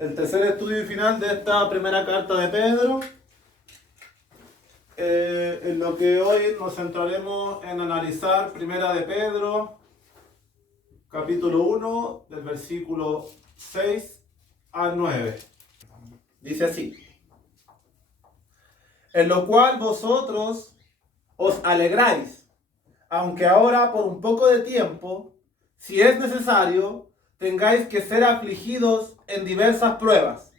el tercer estudio y final de esta primera carta de Pedro, en lo que hoy nos centraremos en analizar Primera de Pedro, capítulo 1, del versículo 6 al 9. Dice así: en lo cual vosotros os alegráis, aunque ahora por un poco de tiempo, si es necesario, tengáis que ser afligidos en diversas pruebas,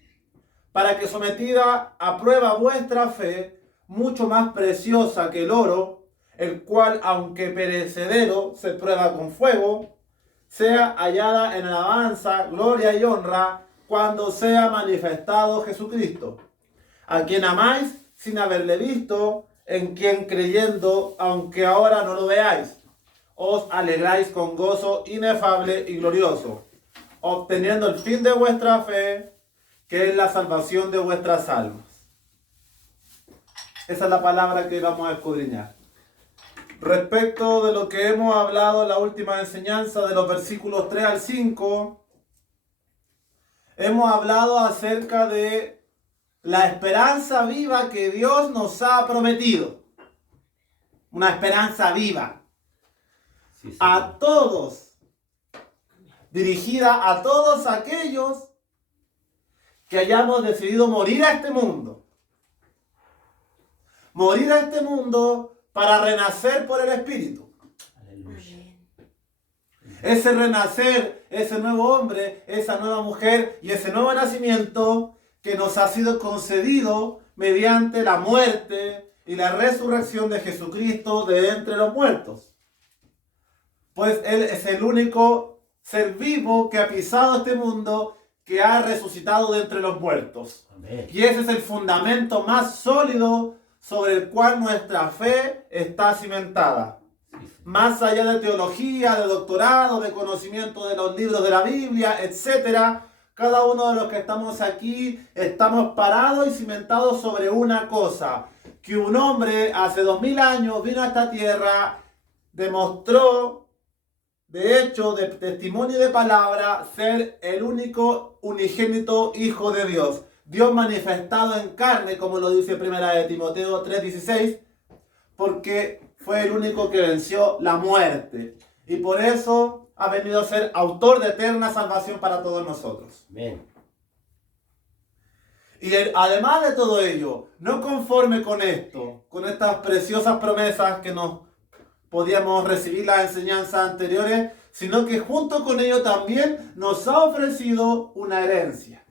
para que sometida a prueba vuestra fe, mucho más preciosa que el oro, el cual, aunque perecedero, se prueba con fuego, sea hallada en alabanza, gloria y honra, cuando sea manifestado Jesucristo, a quien amáis sin haberle visto, en quien creyendo, aunque ahora no lo veáis, os alegráis con gozo inefable y glorioso, obteniendo el fin de vuestra fe, que es la salvación de vuestras almas. Esa es la palabra que vamos a escudriñar. Respecto de lo que hemos hablado en la última enseñanza de los versículos 3 al 5, hemos hablado acerca de la esperanza viva que Dios nos ha prometido. Una esperanza viva. Sí, a todos, dirigida a todos aquellos que hayamos decidido morir a este mundo. Morir a este mundo para renacer por el Espíritu. Aleluya. Ese renacer, ese nuevo hombre, esa nueva mujer y ese nuevo nacimiento que nos ha sido concedido mediante la muerte y la resurrección de Jesucristo de entre los muertos. Pues Él es el único ser vivo que ha pisado este mundo, que ha resucitado de entre los muertos. Amén. Y ese es el fundamento más sólido sobre el cual nuestra fe está cimentada. Más allá de teología, de doctorado, de conocimiento de los libros de la Biblia, etc., cada uno de los que estamos aquí estamos parados y cimentados sobre una cosa: que un hombre hace 2000 años vino a esta tierra, demostró, de hecho, de testimonio y de palabra, ser el único unigénito Hijo de Dios. Dios manifestado en carne, como lo dice Primera de Timoteo 3:16, porque fue el único que venció la muerte. Y por eso ha venido a ser autor de eterna salvación para todos nosotros. Amén. Y además de todo ello, no conforme con esto, con estas preciosas promesas que nos podíamos recibir las enseñanzas anteriores, sino que junto con ello también nos ha ofrecido una herencia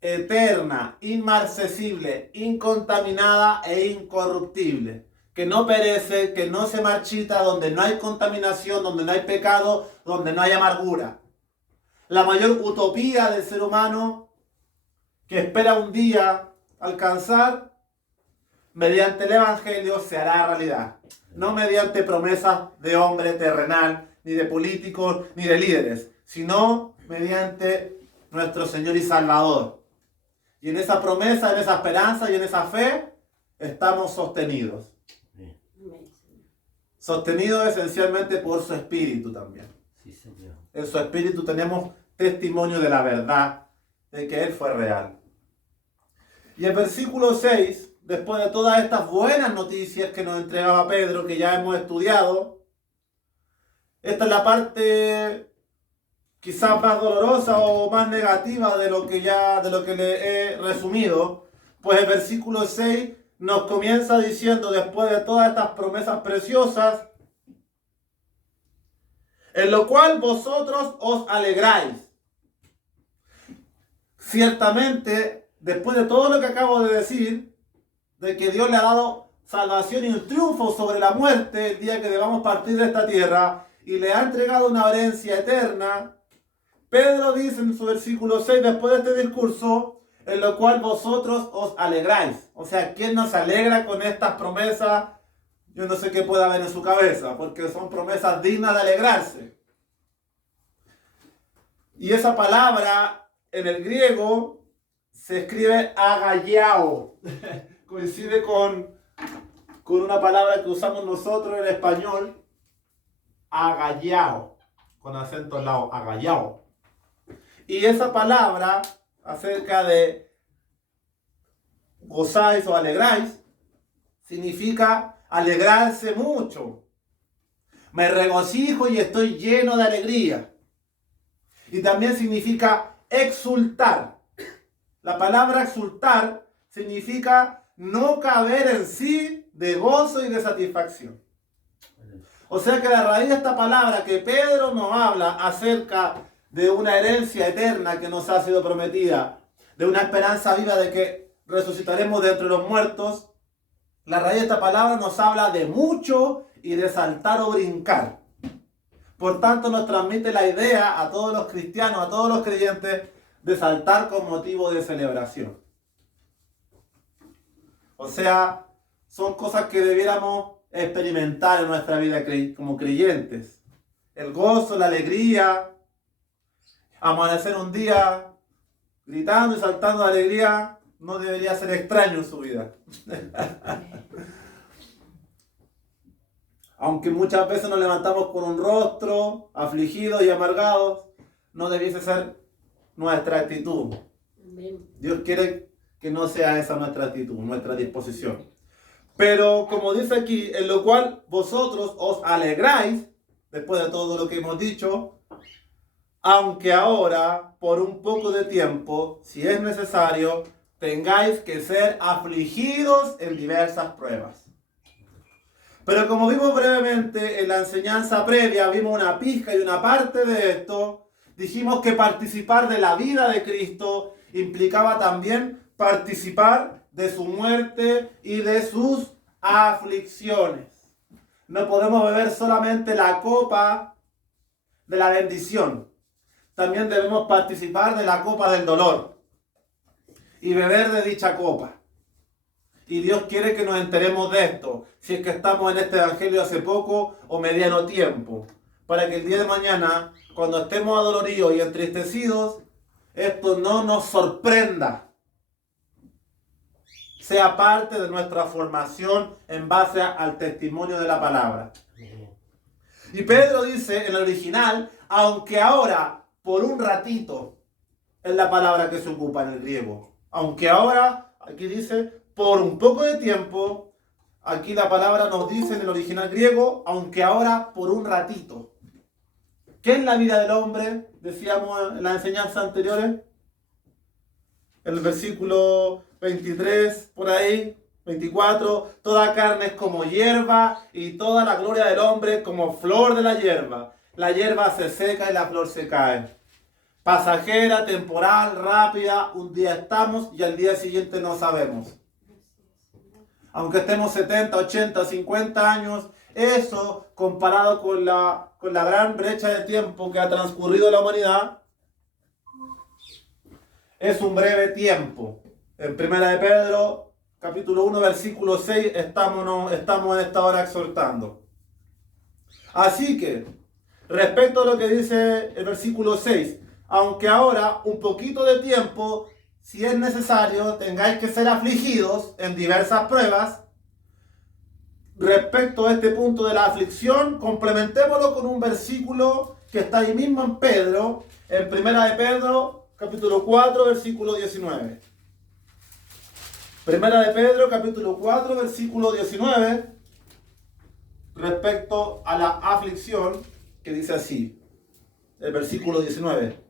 eterna, inmarcesible, incontaminada e incorruptible, que no perece, que no se marchita, donde no hay contaminación, donde no hay pecado, donde no hay amargura. La mayor utopía del ser humano que espera un día alcanzar, mediante el Evangelio se hará realidad. No mediante promesas de hombre terrenal, ni de políticos, ni de líderes, sino mediante nuestro Señor y Salvador. Y en esa promesa, en esa esperanza y en esa fe estamos sostenidos. Sostenidos esencialmente por su Espíritu también. Sí, Señor. En su Espíritu tenemos testimonio de la verdad, de que Él fue real. Y el versículo 6, después de todas estas buenas noticias que nos entregaba Pedro, que ya hemos estudiado, esta es la parte quizás más dolorosa o más negativa de lo que le he resumido. Pues el versículo 6 nos comienza diciendo, después de todas estas promesas preciosas, en lo cual vosotros os alegráis. Ciertamente, después de todo lo que acabo de decir, de que Dios le ha dado salvación y un triunfo sobre la muerte el día que debamos partir de esta tierra, y le ha entregado una herencia eterna, Pedro dice en su versículo 6, después de este discurso, en lo cual vosotros os alegráis. O sea, ¿quién nos alegra con estas promesas? Yo no sé qué puede haber en su cabeza, porque son promesas dignas de alegrarse. Y esa palabra en el griego se escribe agallao. Coincide con una palabra que usamos nosotros en el español, agallao, con acento al lado, agallao. Y esa palabra acerca de gozáis o alegráis significa alegrarse mucho. Me regocijo y estoy lleno de alegría. Y también significa exultar. La palabra exultar significa no caber en sí de gozo y de satisfacción. O sea que la raíz de esta palabra que Pedro nos habla acerca de una herencia eterna que nos ha sido prometida, de una esperanza viva de que resucitaremos de entre los muertos, la raíz de esta palabra nos habla de mucho y de saltar o brincar. Por tanto, nos transmite la idea a todos los cristianos, a todos los creyentes, de saltar con motivo de celebración. O sea, son cosas que debiéramos experimentar en nuestra vida como creyentes. El gozo, la alegría, amanecer un día gritando y saltando de alegría, no debería ser extraño en su vida. Aunque muchas veces nos levantamos con un rostro afligidos y amargados, no debiese ser nuestra actitud. Dios quiere que no sea esa nuestra actitud, nuestra disposición. Pero como dice aquí, en lo cual vosotros os alegráis, después de todo lo que hemos dicho, aunque ahora, por un poco de tiempo, si es necesario, tengáis que ser afligidos en diversas pruebas. Pero como vimos brevemente en la enseñanza previa, vimos una pizca y una parte de esto, dijimos que participar de la vida de Cristo implicaba también participar de su muerte y de sus aflicciones. No podemos beber solamente la copa de la bendición. También debemos participar de la copa del dolor y beber de dicha copa. Y Dios quiere que nos enteremos de esto, si es que estamos en este evangelio hace poco o mediano tiempo, para que el día de mañana, cuando estemos adoloridos y entristecidos, esto no nos sorprenda. Sea parte de nuestra formación en base al testimonio de la palabra. Y Pedro dice en el original, aunque ahora, por un ratito, es la palabra que se ocupa en el griego. Aunque ahora, aquí dice, por un poco de tiempo, aquí la palabra nos dice en el original griego, aunque ahora por un ratito. ¿Qué es la vida del hombre? Decíamos en las enseñanzas anteriores. El versículo 23, por ahí, 24, toda carne es como hierba y toda la gloria del hombre como flor de la hierba. La hierba se seca y la flor se cae. Pasajera, temporal, rápida, un día estamos y al día siguiente no sabemos. Aunque estemos 70, 80, 50 años, eso comparado con la gran brecha de tiempo que ha transcurrido la humanidad, es un breve tiempo. En Primera de Pedro, capítulo 1, versículo 6, estamos en esta hora exhortando. Así que, respecto a lo que dice el versículo 6, aunque ahora un poquito de tiempo, si es necesario, tengáis que ser afligidos en diversas pruebas. Respecto a este punto de la aflicción, complementémoslo con un versículo que está ahí mismo en Pedro, en Primera de Pedro, capítulo 4, versículo 19. Primera de Pedro, capítulo 4, versículo 19, respecto a la aflicción, que dice así, el versículo 19.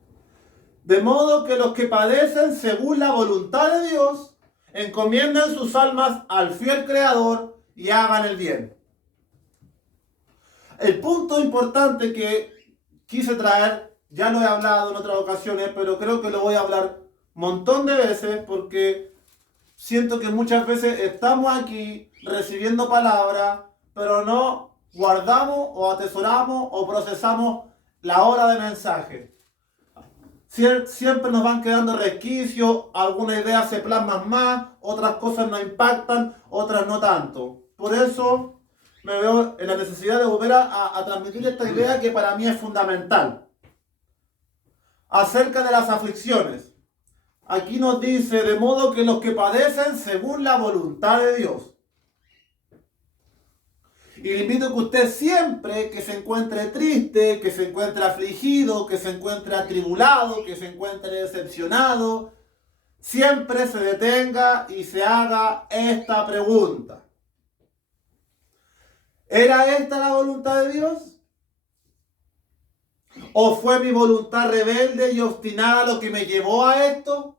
De modo que los que padecen según la voluntad de Dios, encomienden sus almas al fiel Creador y hagan el bien. El punto importante que quise traer, ya lo he hablado en otras ocasiones, pero creo que lo voy a hablar un montón de veces porque siento que muchas veces estamos aquí recibiendo palabras, pero no guardamos o atesoramos o procesamos la hora de mensaje. Siempre nos van quedando resquicios, algunas ideas se plasman más, otras cosas nos impactan, otras no tanto. Por eso me veo en la necesidad de volver a transmitir esta idea que para mí es fundamental. Acerca de las aflicciones. Aquí nos dice, de modo que los que padecen según la voluntad de Dios. Y le invito a que usted siempre que se encuentre triste, que se encuentre afligido, que se encuentre atribulado, que se encuentre decepcionado, siempre se detenga y se haga esta pregunta. ¿Era esta la voluntad de Dios? ¿O fue mi voluntad rebelde y obstinada lo que me llevó a esto?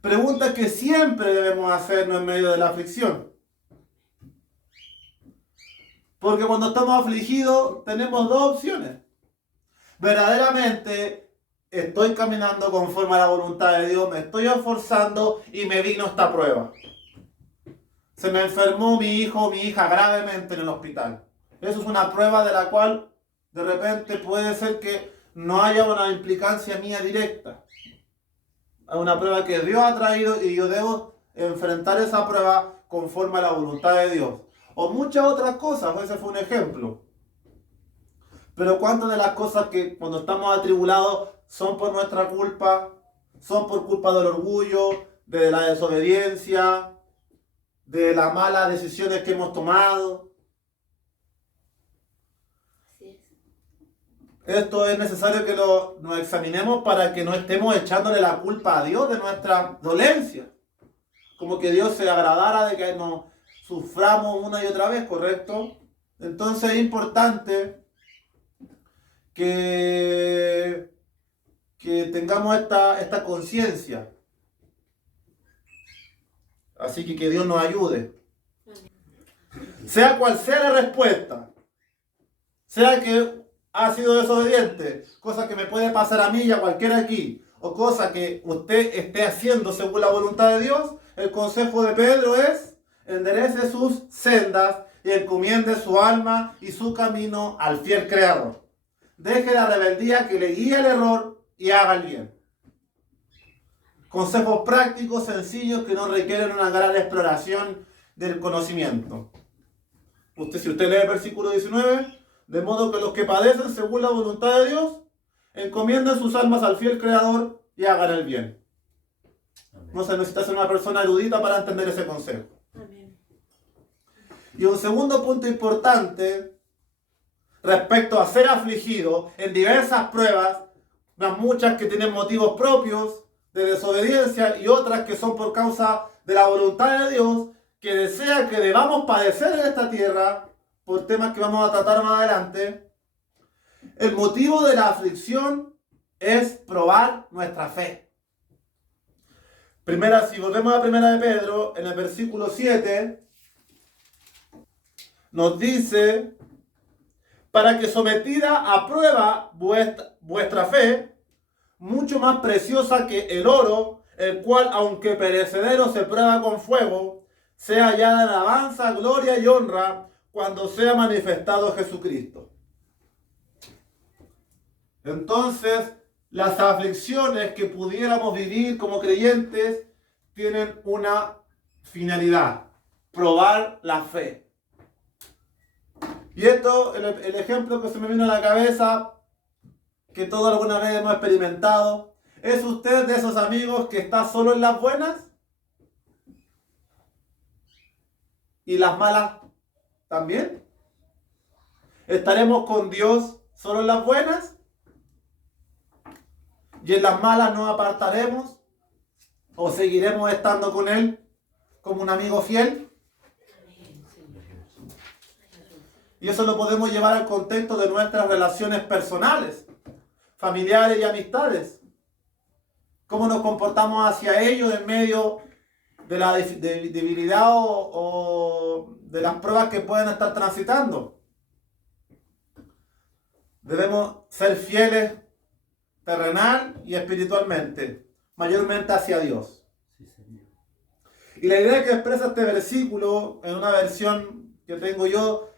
Pregunta que siempre debemos hacernos en medio de la aflicción. Porque cuando estamos afligidos tenemos dos opciones. Verdaderamente estoy caminando conforme a la voluntad de Dios, me estoy esforzando y me vino esta prueba. Se me enfermó mi hijo o mi hija gravemente en el hospital. Eso es una prueba de la cual de repente puede ser que no haya una implicancia mía directa. Es una prueba que Dios ha traído y yo debo enfrentar esa prueba conforme a la voluntad de Dios. O muchas otras cosas, ese fue un ejemplo. Pero cuántas de las cosas que cuando estamos atribulados son por nuestra culpa, son por culpa del orgullo, de la desobediencia, de las malas decisiones que hemos tomado. Esto es necesario que nos examinemos para que no estemos echándole la culpa a Dios de nuestra dolencia. Como que Dios se agradara de que nos suframos una y otra vez, ¿correcto? Entonces es importante que tengamos esta conciencia. Así que Dios nos ayude. Sea cual sea la respuesta, sea que ha sido desobediente, cosa que me puede pasar a mí y a cualquiera aquí, o cosa que usted esté haciendo según la voluntad de Dios, el consejo de Pedro es: enderece sus sendas y encomiende su alma y su camino al fiel Creador. Deje la rebeldía que le guía el error y haga el bien. Consejos prácticos, sencillos, que no requieren una gran exploración del conocimiento. Si usted lee el versículo 19, de modo que los que padecen según la voluntad de Dios, encomienden sus almas al fiel Creador y hagan el bien. Amén. No se necesita ser una persona erudita para entender ese consejo. Amén. Y un segundo punto importante respecto a ser afligido en diversas pruebas, unas muchas que tienen motivos propios de desobediencia y otras que son por causa de la voluntad de Dios, que desea que debamos padecer en esta tierra por temas que vamos a tratar más adelante. El motivo de la aflicción es probar nuestra fe. Si volvemos a primera de Pedro, en el versículo 7, nos dice: para que sometida a prueba vuestra fe, mucho más preciosa que el oro, el cual, aunque perecedero, se prueba con fuego, sea hallada en alabanza, gloria y honra cuando sea manifestado Jesucristo. Entonces, las aflicciones que pudiéramos vivir como creyentes tienen una finalidad: probar la fe. Y esto, el ejemplo que se me vino a la cabeza, que todos alguna vez hemos experimentado: ¿es usted de esos amigos que está solo en las buenas? ¿Y las malas también? ¿Estaremos con Dios solo en las buenas? ¿Y en las malas nos apartaremos? ¿O seguiremos estando con Él como un amigo fiel? Y eso lo podemos llevar al contexto de nuestras relaciones personales, familiares y amistades. ¿Cómo nos comportamos hacia ellos en medio de la debilidad o de las pruebas que pueden estar transitando? Debemos ser fieles terrenal y espiritualmente, mayormente hacia Dios. Y la idea que expresa este versículo en una versión que tengo yo,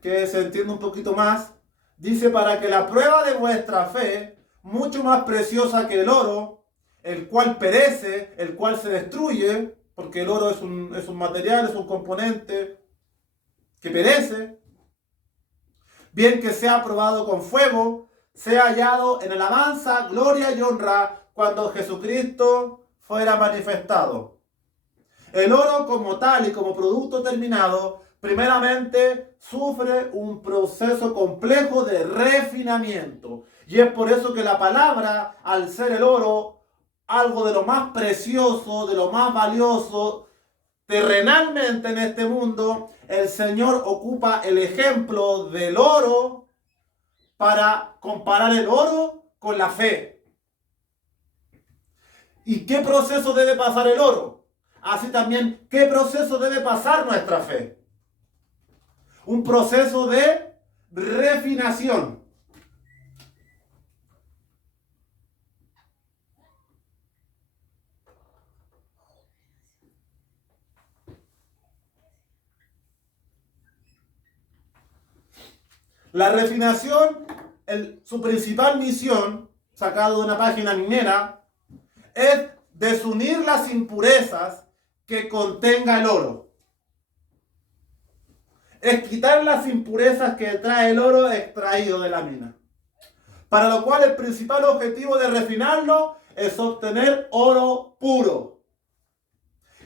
que se entiende un poquito más, dice: para que la prueba de vuestra fe, mucho más preciosa que el oro, el cual perece, el cual se destruye, porque el oro es un material, es un componente que perece, bien que sea probado con fuego, sea hallado en alabanza, gloria y honra cuando Jesucristo fuera manifestado. El oro como tal y como producto terminado, primeramente sufre un proceso complejo de refinamiento. Y es por eso que la palabra, al ser el oro, algo de lo más precioso, de lo más valioso, terrenalmente en este mundo, el Señor ocupa el ejemplo del oro para comparar el oro con la fe. ¿Y qué proceso debe pasar el oro? Así también, ¿qué proceso debe pasar nuestra fe? Un proceso de refinación. La refinación, su principal misión, sacado de una página minera, es desunir las impurezas que contenga el oro. Es quitar las impurezas que trae el oro extraído de la mina. Para lo cual el principal objetivo de refinarlo es obtener oro puro.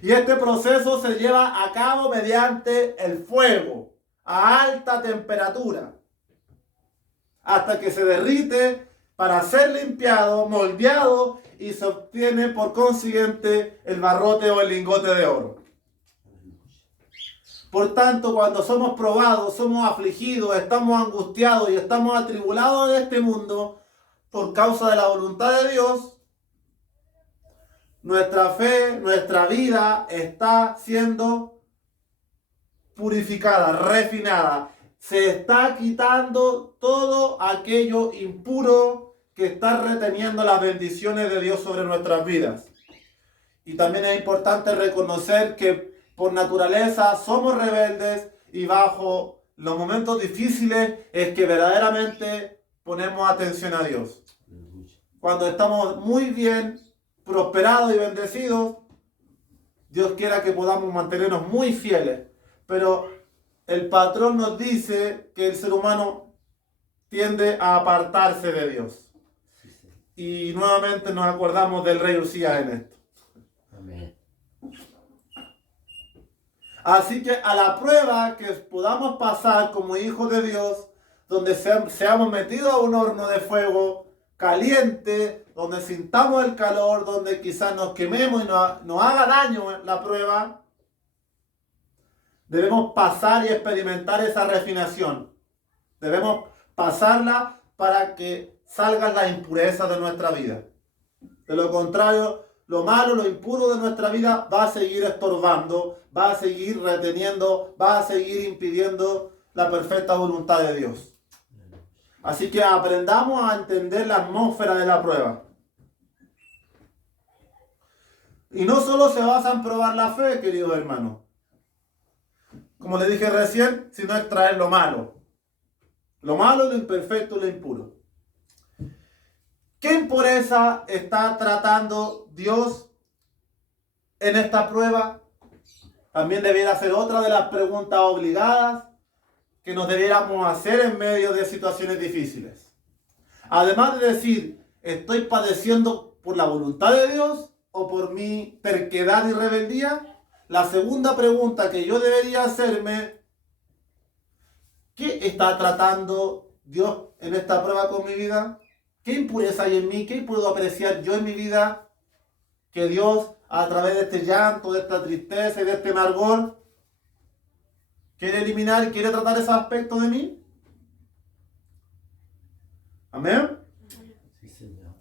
Y este proceso se lleva a cabo mediante el fuego, a alta temperatura, hasta que se derrite para ser limpiado, moldeado y se obtiene por consiguiente el barrote o el lingote de oro. Por tanto, cuando somos probados, somos afligidos, estamos angustiados y estamos atribulados de este mundo por causa de la voluntad de Dios, nuestra fe, nuestra vida está siendo purificada, refinada. Se está quitando todo aquello impuro que está reteniendo las bendiciones de Dios sobre nuestras vidas. Y también es importante reconocer que por naturaleza somos rebeldes y bajo los momentos difíciles es que verdaderamente ponemos atención a Dios. Cuando estamos muy bien, prosperados y bendecidos, Dios quiera que podamos mantenernos muy fieles. Pero el patrón nos dice que el ser humano tiende a apartarse de Dios. Y nuevamente nos acordamos del rey Usías en esto. Amén. Así que a la prueba que podamos pasar como hijos de Dios, donde seamos metidos a un horno de fuego caliente, donde sintamos el calor, donde quizás nos quememos y nos haga daño la prueba, debemos pasar y experimentar esa refinación. Debemos pasarla para que salgan las impurezas de nuestra vida. De lo contrario, lo malo, lo impuro de nuestra vida va a seguir estorbando, va a seguir reteniendo, va a seguir impidiendo la perfecta voluntad de Dios. Así que aprendamos a entender la atmósfera de la prueba. Y no solo se basa en probar la fe, queridos hermanos. Como le dije recién, sino extraer lo malo. Lo malo, lo imperfecto, lo impuro. ¿Qué impureza está tratando Dios en esta prueba? También debiera ser otra de las preguntas obligadas que nos debiéramos hacer en medio de situaciones difíciles. Además de decir, ¿estoy padeciendo por la voluntad de Dios o por mi terquedad y rebeldía? La segunda pregunta que yo debería hacerme, ¿qué está tratando Dios en esta prueba con mi vida? ¿Qué impureza hay en mí? ¿Qué puedo apreciar yo en mi vida? Que Dios, a través de este llanto, de esta tristeza y de este amargor, quiere eliminar y quiere tratar esos aspectos de mí. Amén. Sí, Señor.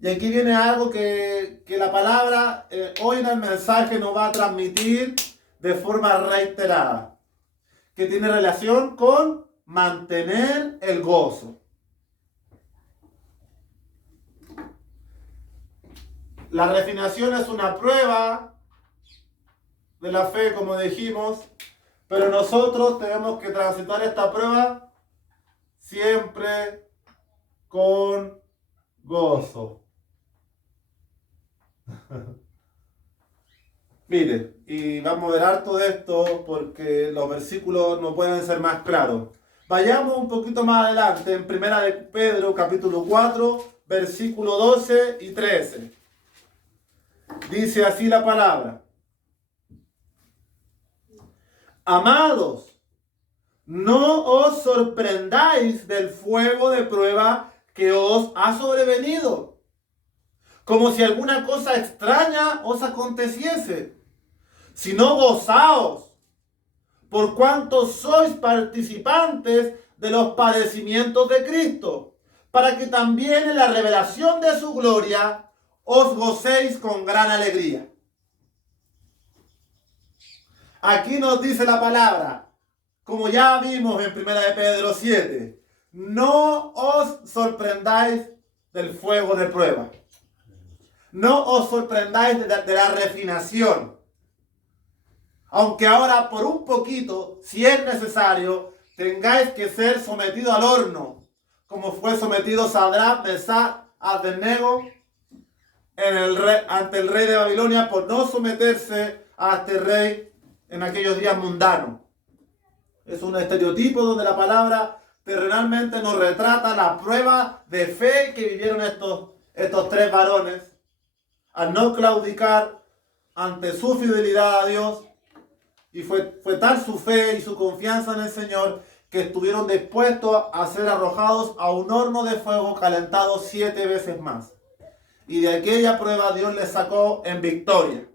Y aquí viene algo que la palabra hoy en el mensaje nos va a transmitir de forma reiterada, que tiene relación con mantener el gozo. La refinación es una prueba de la fe, como dijimos, pero nosotros tenemos que transitar esta prueba siempre con gozo. Mire, y vamos a ver harto de esto porque los versículos no pueden ser más claros. Vayamos un poquito más adelante en 1 de Pedro capítulo 4, versículo 12 y 13. Dice así la palabra: Amados, no os sorprendáis del fuego de prueba que os ha sobrevenido, como si alguna cosa extraña os aconteciese, sino gozaos, por cuanto sois participantes de los padecimientos de Cristo, para que también en la revelación de su gloria os gocéis con gran alegría. Aquí nos dice la palabra, como ya vimos en 1 de Pedro 7, no os sorprendáis del fuego de prueba. No os sorprendáis de la refinación. Aunque ahora por un poquito, si es necesario, tengáis que ser sometidos al horno, como fue sometido Sadrach, Mesach, Abednego ante el rey de Babilonia por no someterse a este rey en aquellos días mundanos. Es un estereotipo donde la palabra terrenalmente nos retrata la prueba de fe que vivieron estos tres varones al no claudicar ante su fidelidad a Dios. Y fue tal su fe y su confianza en el Señor que estuvieron dispuestos a ser arrojados a un horno de fuego calentado 7 veces más. Y de aquella prueba Dios les sacó en victoria.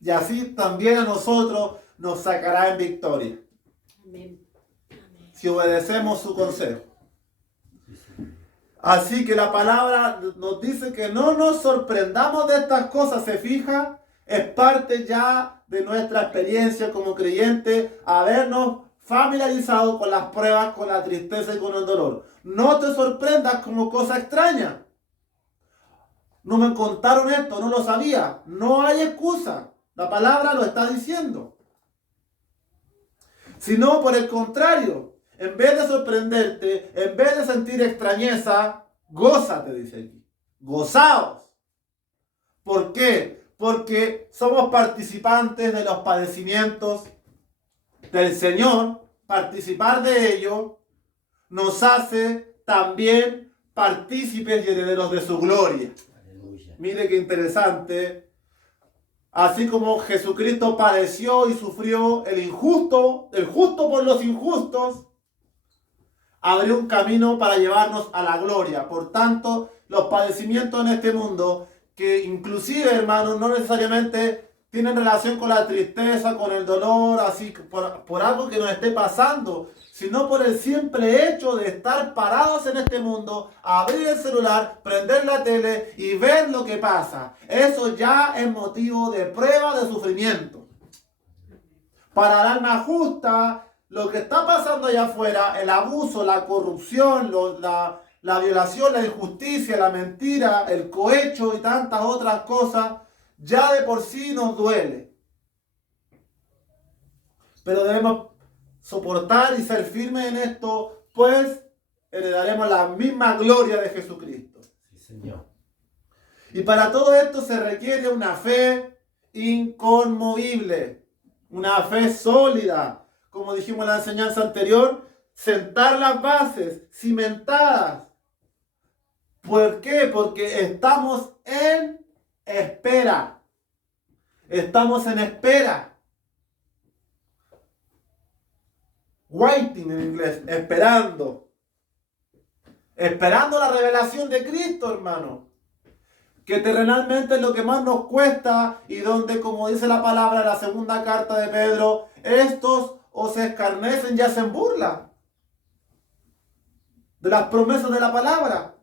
Y así también a nosotros nos sacará en victoria. Amén. Si obedecemos su consejo. Así que la palabra nos dice que no nos sorprendamos de estas cosas, ¿se fija? Es parte ya de nuestra experiencia como creyentes habernos familiarizado con las pruebas, con la tristeza y con el dolor. No te sorprendas como cosa extraña. No me contaron esto, no lo sabía. No hay excusa. La palabra lo está diciendo. Sino por el contrario, en vez de sorprenderte, en vez de sentir extrañeza, gózate, dice aquí. Gozaos. ¿Por qué? Porque somos participantes de los padecimientos del Señor. Participar de ello nos hace también partícipes y herederos de su gloria. Aleluya. Mire qué interesante. Así como Jesucristo padeció y sufrió el justo por los injustos, abrió un camino para llevarnos a la gloria. Por tanto, los padecimientos en este mundo, que inclusive, hermanos, no necesariamente tienen relación con la tristeza, con el dolor, así por algo que nos esté pasando, sino por el simple hecho de estar parados en este mundo, abrir el celular, prender la tele y ver lo que pasa. Eso ya es motivo de prueba, de sufrimiento. Para el alma justa, lo que está pasando allá afuera, el abuso, la corrupción, la violación, la injusticia, la mentira, el cohecho y tantas otras cosas, ya de por sí nos duele. Pero debemos soportar y ser firmes en esto, pues heredaremos la misma gloria de Jesucristo. Sí, Señor. Y para todo esto se requiere una fe inconmovible, una fe sólida, como dijimos en la enseñanza anterior, sentar las bases cimentadas. ¿Por qué? Porque estamos en espera. Estamos en espera. Waiting en inglés, esperando. Esperando la revelación de Cristo, hermano. Que terrenalmente es lo que más nos cuesta y donde, como dice la palabra en la segunda carta de Pedro, estos os escarnecen y hacen burla de las promesas de la palabra.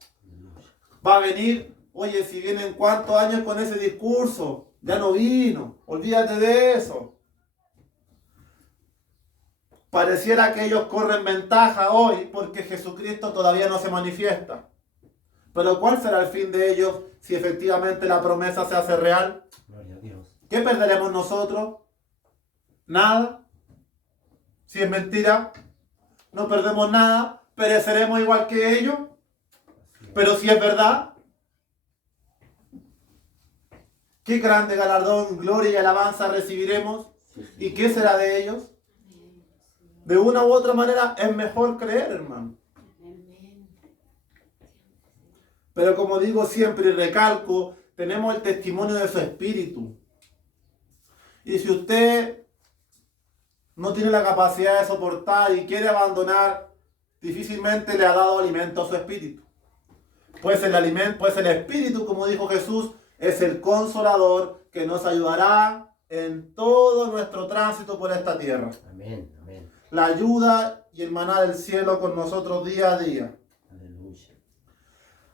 Va a venir, oye, si vienen cuántos años con ese discurso, ya no vino, olvídate de eso. Pareciera que ellos corren ventaja hoy porque Jesucristo todavía no se manifiesta. Pero ¿cuál será el fin de ellos si efectivamente la promesa se hace real? Gloria a Dios. ¿Qué perderemos nosotros? Nada. Si es mentira, no perdemos nada. Pereceremos igual que ellos. Pero si es verdad, qué grande galardón, gloria y alabanza recibiremos. ¿Y qué será de ellos? De una u otra manera es mejor creer, hermano. Pero como digo siempre y recalco, tenemos el testimonio de su espíritu. Y si usted no tiene la capacidad de soportar y quiere abandonar, difícilmente le ha dado alimento a su espíritu. Pues el alimento, pues el espíritu, como dijo Jesús, es el consolador que nos ayudará en todo nuestro tránsito por esta tierra. Amén, amén. La ayuda y el maná del cielo con nosotros día a día. Aleluya.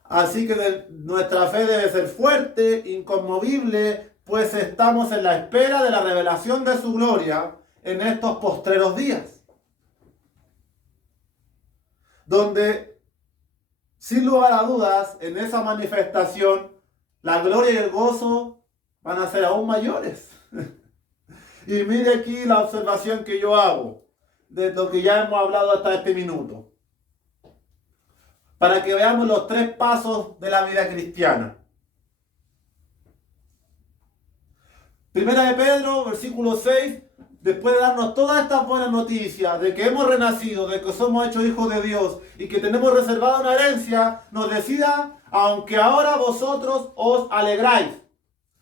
Así que nuestra fe debe ser fuerte, inconmovible, pues estamos en la espera de la revelación de su gloria en estos postreros días. Donde, sin lugar a dudas, en esa manifestación, la gloria y el gozo van a ser aún mayores. Y mire aquí la observación que yo hago de lo que ya hemos hablado hasta este minuto, para que veamos los 3 pasos de la vida cristiana. Primera de Pedro, versículo 6, después de darnos todas estas buenas noticias de que hemos renacido, de que somos hechos hijos de Dios y que tenemos reservada una herencia, nos decida, aunque ahora vosotros os alegráis.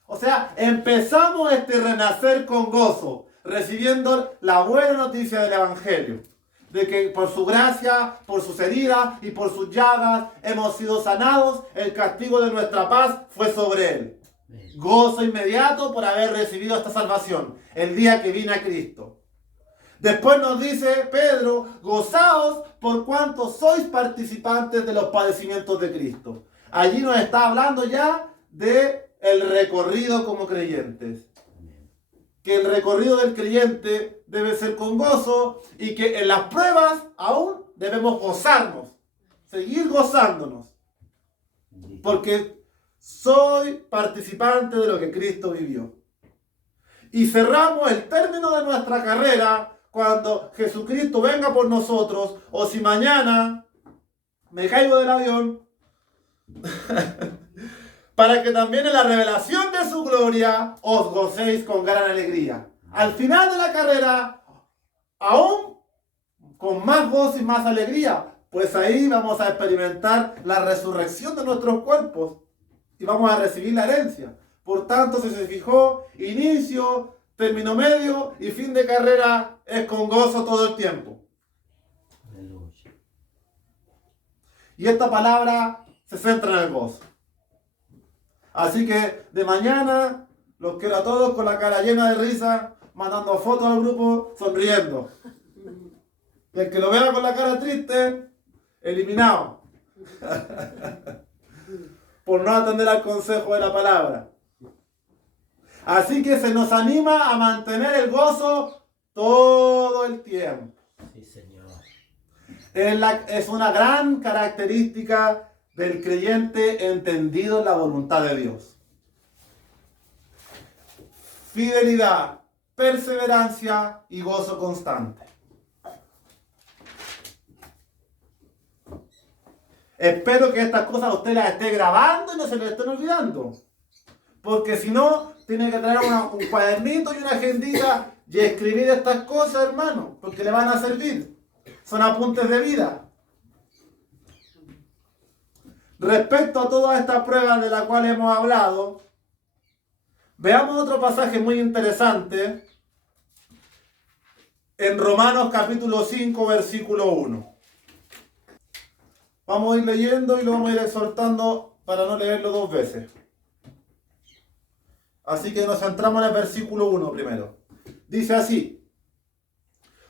O sea, empezamos este renacer con gozo, recibiendo la buena noticia del Evangelio, de que por su gracia, por sus heridas y por sus llagas hemos sido sanados, el castigo de nuestra paz fue sobre él. Gozo inmediato por haber recibido esta salvación, el día que vine a Cristo. Después nos dice Pedro, gozaos por cuanto sois participantes de los padecimientos de Cristo. Allí nos está hablando ya de el recorrido como creyentes. Que el recorrido del creyente debe ser con gozo y que en las pruebas aún debemos gozarnos, seguir gozándonos. Porque soy participante de lo que Cristo vivió. Y cerramos el término de nuestra carrera cuando Jesucristo venga por nosotros, o si mañana me caigo del avión, para que también en la revelación de su gloria os gocéis con gran alegría. Al final de la carrera, aún con más gozo y más alegría, pues ahí vamos a experimentar la resurrección de nuestros cuerpos y vamos a recibir la herencia. Por tanto, si se fijó, inicio, término medio y fin de carrera es con gozo todo el tiempo. Aleluya. Y esta palabra se centra en el gozo. Así que de mañana los quiero a todos con la cara llena de risa, mandando fotos al grupo, sonriendo. Y el que lo vea con la cara triste, eliminado. Por no atender al consejo de la palabra. Así que se nos anima a mantener el gozo todo el tiempo. Sí, Señor. Es una gran característica del creyente entendido en la voluntad de Dios. Fidelidad, perseverancia y gozo constante. Espero que estas cosas usted las esté grabando y no se las estén olvidando. Porque si no, tiene que traer un cuadernito y una agendita y escribir estas cosas, hermano, porque le van a servir. Son apuntes de vida. Respecto a todas estas pruebas de las cuales hemos hablado, veamos otro pasaje muy interesante en Romanos capítulo 5, versículo 1. Vamos a ir leyendo y lo vamos a ir exhortando para no leerlo 2 veces. Así que nos centramos en el versículo 1 primero. Dice así: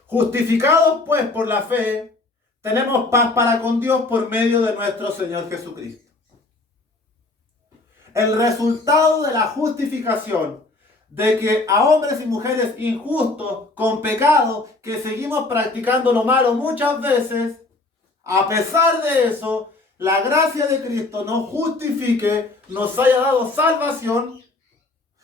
justificados pues por la fe, tenemos paz para con Dios por medio de nuestro Señor Jesucristo. El resultado de la justificación, de que a hombres y mujeres injustos, con pecado, que seguimos practicando lo malo muchas veces, a pesar de eso, la gracia de Cristo nos justifique, nos haya dado salvación.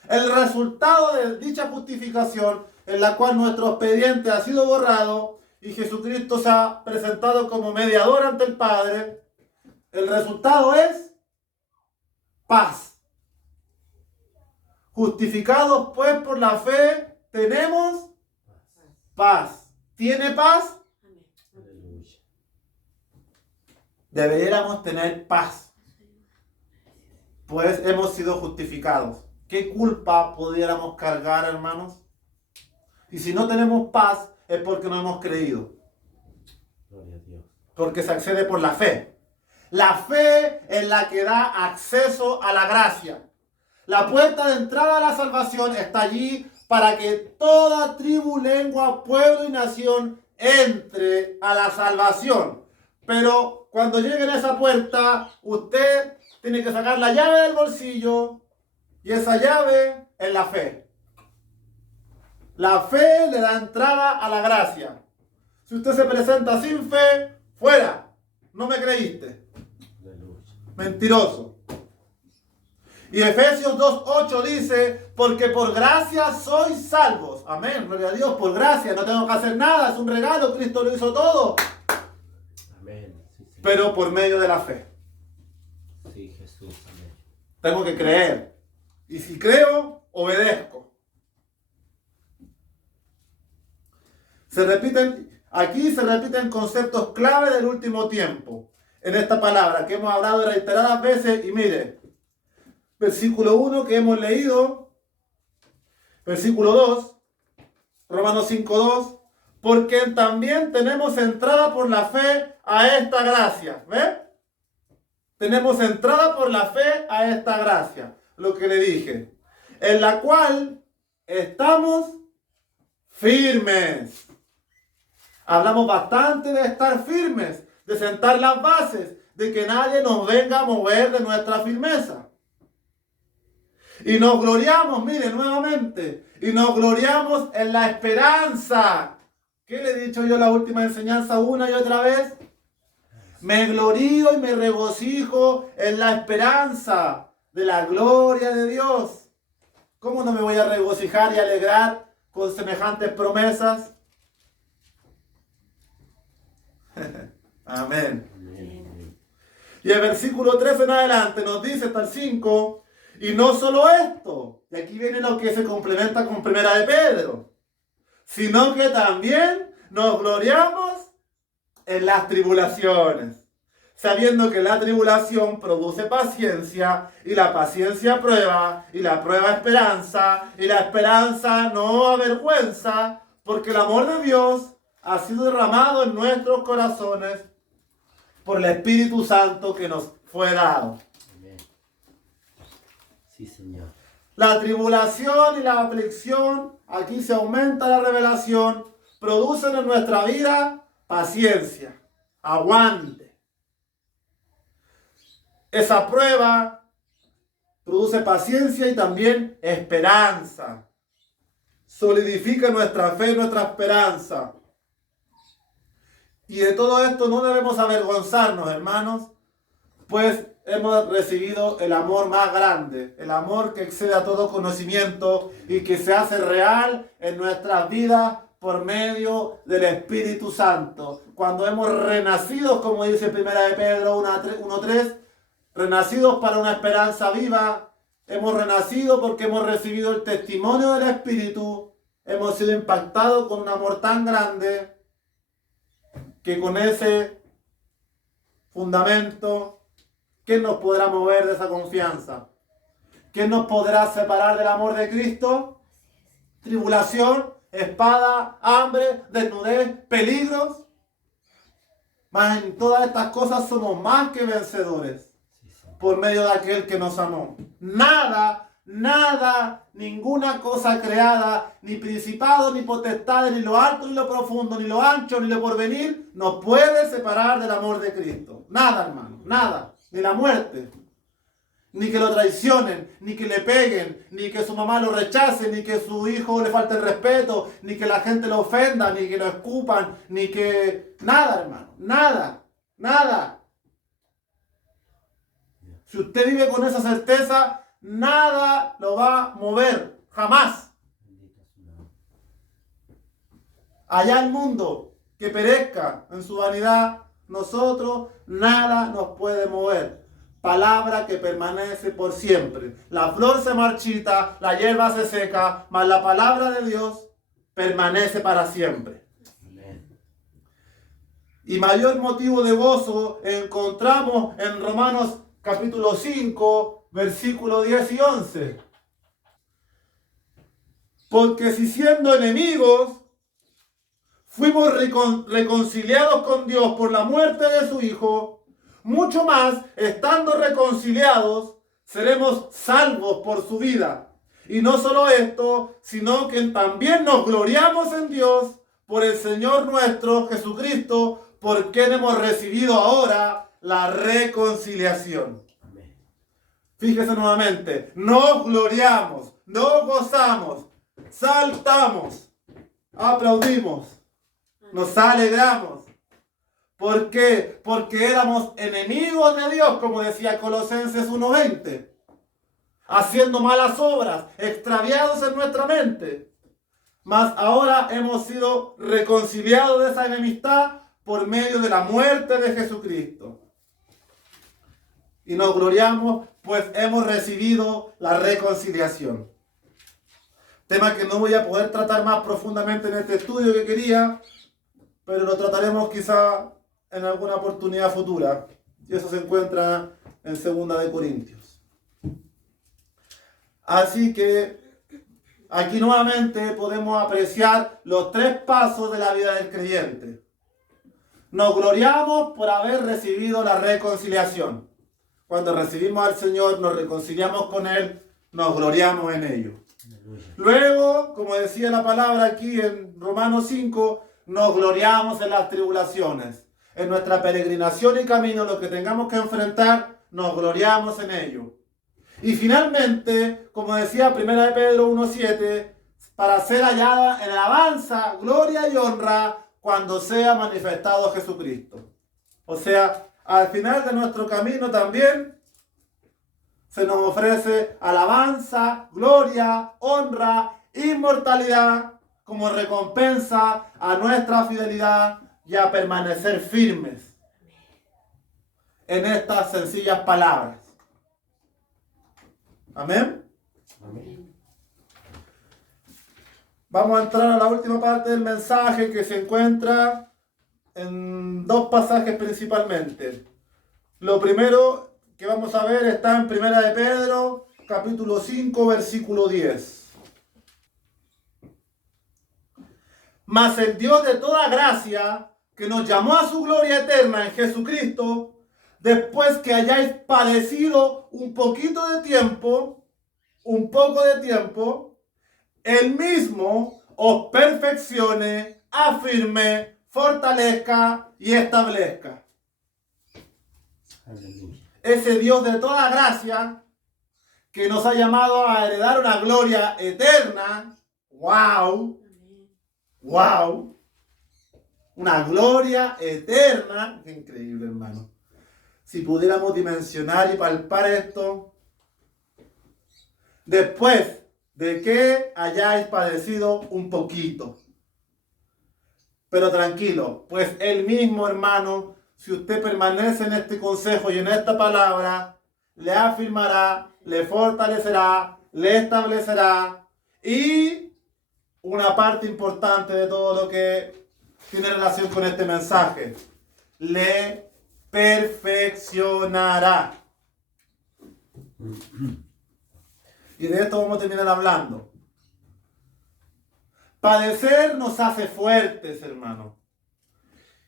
El resultado de dicha justificación, en la cual nuestro expediente ha sido borrado y Jesucristo se ha presentado como mediador ante el Padre, el resultado es paz. Justificados pues por la fe, tenemos paz. ¿Tiene paz? Aleluya. Deberíamos tener paz, pues hemos sido justificados. ¿qué culpa pudiéramos cargar, hermanos? Y si no tenemos paz, es porque no hemos creído. Gloria a Dios. Porque se accede por la fe. La fe es la que da acceso a la gracia. La puerta de entrada a la salvación está allí para que toda tribu, lengua, pueblo y nación entre a la salvación. Pero cuando lleguen a esa puerta, usted tiene que sacar la llave del bolsillo y esa llave es la fe. La fe le da entrada a la gracia. Si usted se presenta sin fe, fuera. No me creíste. Aleluya. Mentiroso. Y Efesios 2:8 dice, porque por gracia sois salvos. Amén, gloria a Dios, por gracia. No tengo que hacer nada, es un regalo, Cristo lo hizo todo. Amén. Sí, Señor. Pero por medio de la fe. Sí, Jesús. Amén. Tengo que creer. Y si creo, obedezco. Aquí se repiten conceptos clave del último tiempo. En esta palabra que hemos hablado reiteradas veces. Y mire, versículo 1 que hemos leído. Versículo 2. Romanos 5:2. Porque también tenemos entrada por la fe a esta gracia. ¿Ve? Tenemos entrada por la fe a esta gracia. Lo que le dije. En la cual estamos firmes. Hablamos bastante de estar firmes, de sentar las bases, de que nadie nos venga a mover de nuestra firmeza. Y nos gloriamos, mire, nuevamente, y nos gloriamos en la esperanza. ¿Qué le he dicho yo en la última enseñanza una y otra vez? Me glorío y me regocijo en la esperanza de la gloria de Dios. ¿Cómo no me voy a regocijar y alegrar con semejantes promesas? Amén. Amén. Y el versículo 3 en adelante nos dice hasta el 5, y no solo esto, y aquí viene lo que se complementa con Primera de Pedro, sino que también nos gloriamos en las tribulaciones, sabiendo que la tribulación produce paciencia, y la paciencia prueba, y la prueba esperanza, y la esperanza no avergüenza, porque el amor de Dios ha sido derramado en nuestros corazones por el Espíritu Santo que nos fue dado. Amén. Sí, Señor. La tribulación y la aflicción, aquí se aumenta la revelación, producen en nuestra vida paciencia, aguante. Esa prueba produce paciencia y también esperanza. Solidifica nuestra fe, nuestra esperanza. Y de todo esto no debemos avergonzarnos, hermanos, pues hemos recibido el amor más grande, el amor que excede a todo conocimiento y que se hace real en nuestras vidas por medio del Espíritu Santo. Cuando hemos renacido, como dice Primera de Pedro 1:3, renacidos para una esperanza viva, hemos renacido porque hemos recibido el testimonio del Espíritu, hemos sido impactados con un amor tan grande que con ese fundamento, ¿quién nos podrá mover de esa confianza? ¿Quién nos podrá separar del amor de Cristo? Tribulación, espada, hambre, desnudez, peligros. Mas en todas estas cosas somos más que vencedores por medio de aquel que nos amó. Nada, ninguna cosa creada, ni principado, ni potestad, ni lo alto, ni lo profundo, ni lo ancho, ni lo porvenir, nos puede separar del amor de Cristo. Nada, hermano, nada. Ni la muerte, ni que lo traicionen, ni que le peguen, ni que su mamá lo rechace, ni que su hijo le falte el respeto, ni que la gente lo ofenda, ni que lo escupan, ni que... Nada, hermano, nada. Si usted vive con esa certeza, nada lo va a mover, jamás. Allá el mundo que perezca en su vanidad, nosotros nada nos puede mover. Palabra que permanece por siempre. La flor se marchita, la hierba se seca, mas la palabra de Dios permanece para siempre. Amén. Y mayor motivo de gozo encontramos en Romanos capítulo 5, versículos 10 y 11. Porque si siendo enemigos, fuimos reconciliados con Dios por la muerte de su Hijo, mucho más, estando reconciliados, seremos salvos por su vida. Y no solo esto, sino que también nos gloriamos en Dios por el Señor nuestro Jesucristo, por quien hemos recibido ahora la reconciliación. Amén. Fíjese nuevamente, nos gloriamos, nos gozamos, saltamos, aplaudimos, nos alegramos. ¿Por qué? Porque éramos enemigos de Dios, como decía Colosenses 1:20, haciendo malas obras, extraviados en nuestra mente. Mas ahora hemos sido reconciliados de esa enemistad por medio de la muerte de Jesucristo. Y nos gloriamos, pues hemos recibido la reconciliación. Tema que no voy a poder tratar más profundamente en este estudio que quería, pero lo trataremos quizá en alguna oportunidad futura. Y eso se encuentra en 2 de Corintios. Así que aquí nuevamente podemos apreciar los 3 pasos de la vida del creyente. Nos gloriamos por haber recibido la reconciliación. Cuando recibimos al Señor, nos reconciliamos con Él, nos gloriamos en ello. Luego, como decía la palabra aquí en Romanos 5, nos gloriamos en las tribulaciones. En nuestra peregrinación y camino, lo que tengamos que enfrentar, nos gloriamos en ello. Y finalmente, como decía 1 de Pedro 1:7, para ser hallada en alabanza, gloria y honra cuando sea manifestado Jesucristo. O sea, al final de nuestro camino también se nos ofrece alabanza, gloria, honra, inmortalidad como recompensa a nuestra fidelidad y a permanecer firmes en estas sencillas palabras. Amén. Amén. Vamos a entrar a la última parte del mensaje, que se encuentra en 2 pasajes principalmente. Lo primero que vamos a ver está en 1 de Pedro, capítulo 5, versículo 10. Mas el Dios de toda gracia, que nos llamó a su gloria eterna en Jesucristo, después que hayáis padecido un poco de tiempo, Él mismo os perfeccione, afirme, fortalezca y establezca. Aleluya. Ese Dios de toda gracia que nos ha llamado a heredar una gloria eterna. ¡Wow! ¡Wow! Una gloria eterna. ¡Qué increíble, hermano! Si pudiéramos dimensionar y palpar esto, después de que hayáis padecido un poquito. Pero tranquilo, pues Él mismo, hermano, si usted permanece en este consejo y en esta palabra, le afirmará, le fortalecerá, le establecerá, y una parte importante de todo lo que tiene relación con este mensaje, le perfeccionará. Y de esto vamos a terminar hablando. Padecer nos hace fuertes, hermano.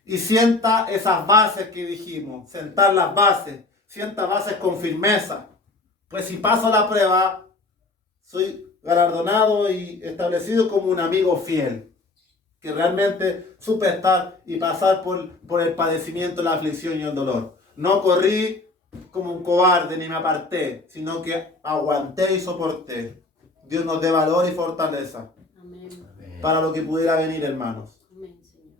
Y sienta esas bases que dijimos, sentar las bases, sienta bases con firmeza. Pues si paso la prueba, soy galardonado y establecido como un amigo fiel, que realmente supe estar y pasar por el padecimiento, la aflicción y el dolor. No corrí como un cobarde ni me aparté, sino que aguanté y soporté. Dios nos dé valor y fortaleza. Amén. Para lo que pudiera venir, hermanos. Amén, Señor.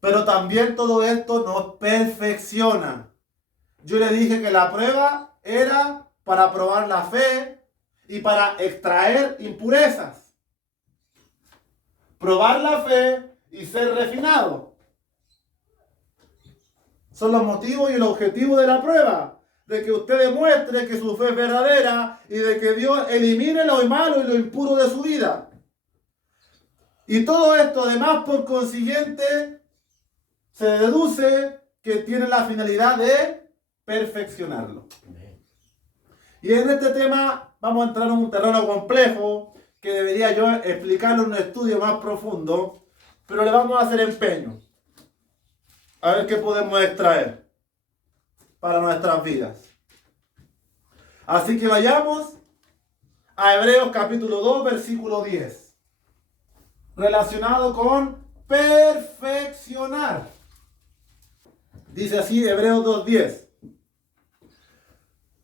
Pero también todo esto nos perfecciona. Yo le dije que la prueba era para probar la fe y para extraer impurezas. Probar la fe y ser refinado. Son los motivos y el objetivo de la prueba. De que usted demuestre que su fe es verdadera y de que Dios elimine lo malo y lo impuro de su vida. Y todo esto, además, por consiguiente, se deduce que tiene la finalidad de perfeccionarlo. Y en este tema vamos a entrar en un terreno complejo que debería yo explicarlo en un estudio más profundo, pero le vamos a hacer empeño. A ver qué podemos extraer para nuestras vidas. Así que vayamos a Hebreos capítulo 2, versículo 10. Relacionado con perfeccionar. Dice así Hebreos 2:10.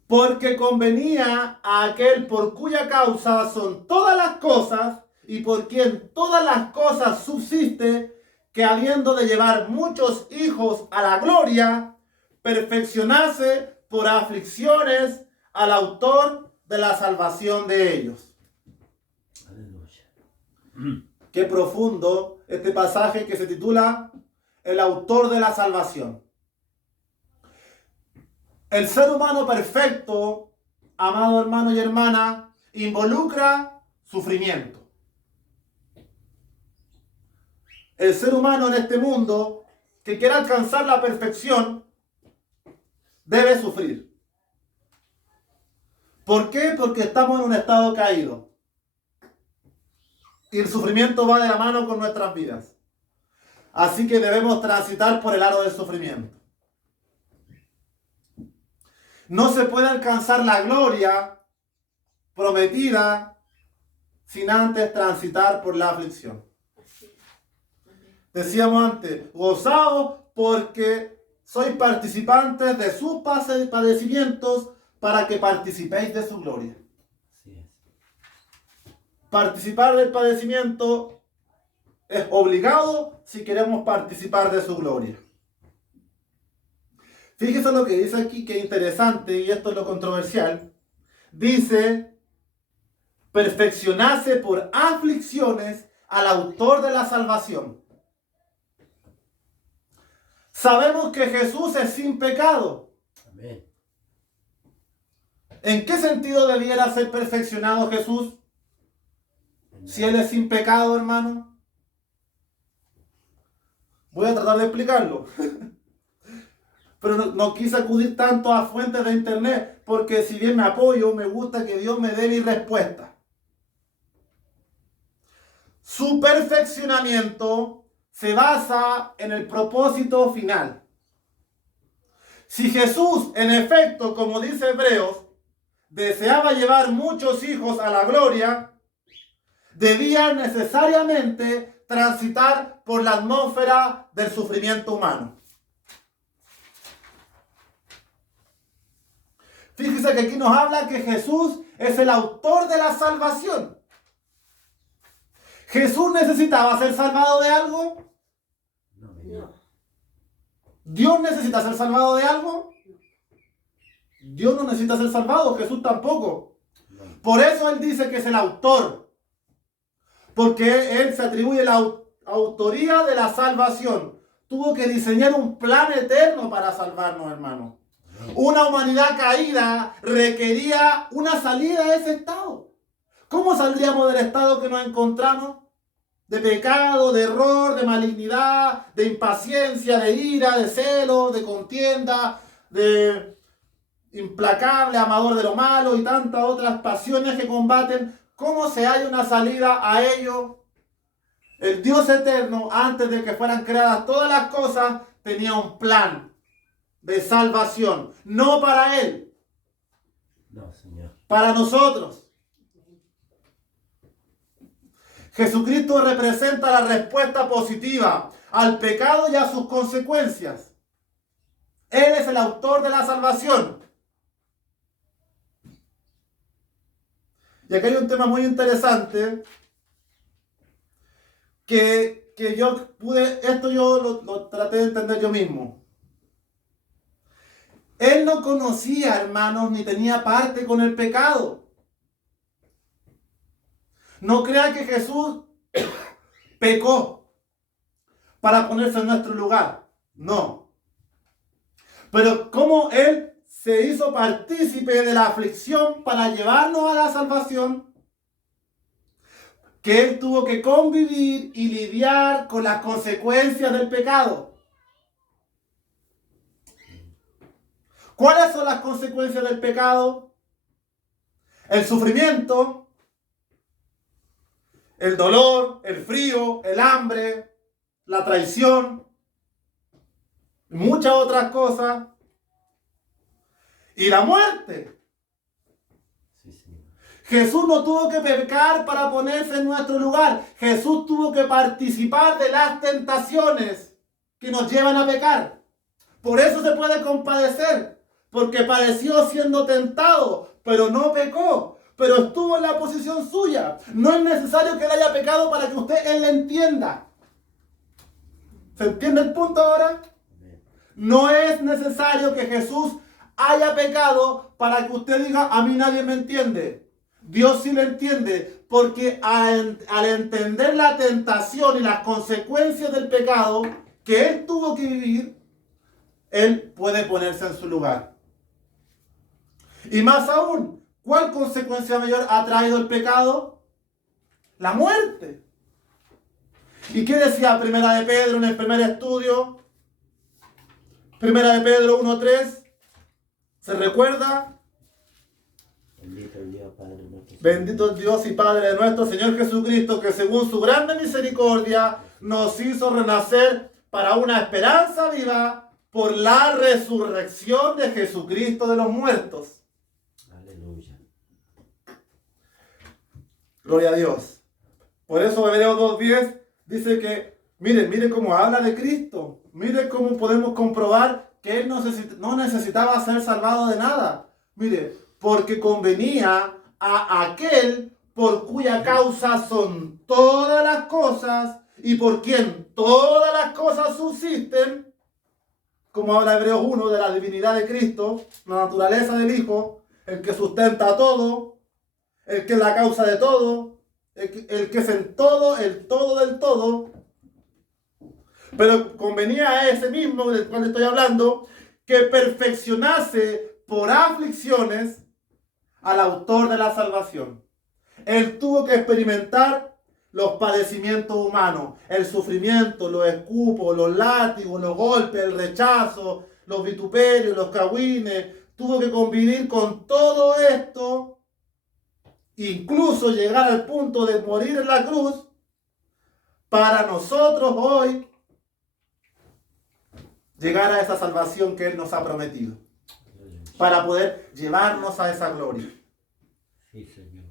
Porque convenía a aquel por cuya causa son todas las cosas y por quien todas las cosas subsiste, que habiendo de llevar muchos hijos a la gloria, perfeccionase por aflicciones al autor de la salvación de ellos. Aleluya. Qué profundo este pasaje que se titula El autor de la salvación. El ser humano perfecto, amado hermano y hermana, involucra sufrimiento. El ser humano en este mundo que quiere alcanzar la perfección debe sufrir. ¿Por qué? Porque estamos en un estado caído. Y el sufrimiento va de la mano con nuestras vidas. Así que debemos transitar por el aro del sufrimiento. No se puede alcanzar la gloria prometida sin antes transitar por la aflicción. Decíamos antes, gozaos porque sois participantes de sus padecimientos para que participéis de su gloria. Así es. Participar del padecimiento es obligado si queremos participar de su gloria. Fíjese lo que dice aquí, que es interesante, y esto es lo controversial. Dice, perfeccionase por aflicciones al autor de la salvación. Sabemos que Jesús es sin pecado. Amén. ¿En qué sentido debiera ser perfeccionado Jesús? Si Él es sin pecado, hermano. Voy a tratar de explicarlo. Pero no quise acudir tanto a fuentes de internet, porque si bien me apoyo, me gusta que Dios me dé mi respuesta. Su perfeccionamiento se basa en el propósito final. Si Jesús, en efecto, como dice Hebreos, deseaba llevar muchos hijos a la gloria, debía necesariamente transitar por la atmósfera del sufrimiento humano. Fíjese que aquí nos habla que Jesús es el autor de la salvación. ¿Jesús necesitaba ser salvado de algo? No. ¿Dios necesita ser salvado de algo? Dios no necesita ser salvado, Jesús tampoco. No. Por eso Él dice que es el autor. Porque Él se atribuye la autoría de la salvación. Tuvo que diseñar un plan eterno para salvarnos, hermano. Una humanidad caída requería una salida de ese estado. ¿Cómo saldríamos del estado que nos encontramos? De pecado, de error, de malignidad, de impaciencia, de ira, de celo, de contienda, de implacable, amador de lo malo y tantas otras pasiones que combaten. ¿Cómo se halla una salida a ello? El Dios eterno, antes de que fueran creadas todas las cosas, tenía un plan de salvación, no para Él, No, Señor. para nosotros. Jesucristo representa la respuesta positiva al pecado y a sus consecuencias. Él es el autor de la salvación. Y aquí hay un tema muy interesante que yo lo traté de entender yo mismo. Él no conocía, hermanos, ni tenía parte con el pecado. No crea que Jesús pecó para ponerse en nuestro lugar. No. Pero como Él se hizo partícipe de la aflicción para llevarnos a la salvación, que Él tuvo que convivir y lidiar con las consecuencias del pecado. ¿Cuáles son las consecuencias del pecado? El sufrimiento, el dolor, el frío, el hambre, la traición, muchas otras cosas, y la muerte. Sí, Señor. Jesús no tuvo que pecar para ponerse en nuestro lugar. Jesús tuvo que participar de las tentaciones que nos llevan a pecar. Por eso se puede compadecer, porque padeció siendo tentado, pero no pecó, pero estuvo en la posición suya. No es necesario que él haya pecado para que él le entienda. ¿Se entiende el punto ahora? No es necesario que Jesús haya pecado para que usted diga, a mí nadie me entiende. Dios sí le entiende, porque al entender la tentación y las consecuencias del pecado que él tuvo que vivir, él puede ponerse en su lugar. Y más aún, ¿cuál consecuencia mayor ha traído el pecado? La muerte. ¿Y qué decía Primera de Pedro en el primer estudio? Primera de Pedro 1:3. ¿Se recuerda? Bendito el Dios, Padre nuestro. Bendito el Dios y Padre de nuestro Señor Jesucristo, que según su grande misericordia nos hizo renacer para una esperanza viva por la resurrección de Jesucristo de los muertos. Aleluya. Gloria a Dios. Por eso Hebreos 2:10 dice que, mire cómo habla de Cristo. Mire cómo podemos comprobar que Él no necesitaba ser salvado de nada. Mire, porque convenía a aquel por cuya causa son todas las cosas y por quien todas las cosas subsisten, como habla Hebreos 1 de la divinidad de Cristo, la naturaleza del Hijo, el que sustenta todo, el que es la causa de todo, el que es el todo del todo. Pero convenía a ese mismo del cual estoy hablando que perfeccionase por aflicciones al autor de la salvación. Él tuvo que experimentar los padecimientos humanos, el sufrimiento, los escupos, los látigos, los golpes, el rechazo, los vituperios, los cagüines. Tuvo que convivir con todo esto, incluso llegar al punto de morir en la cruz, para nosotros hoy llegar a esa salvación que Él nos ha prometido, para poder llevarnos a esa gloria. Sí, Señor.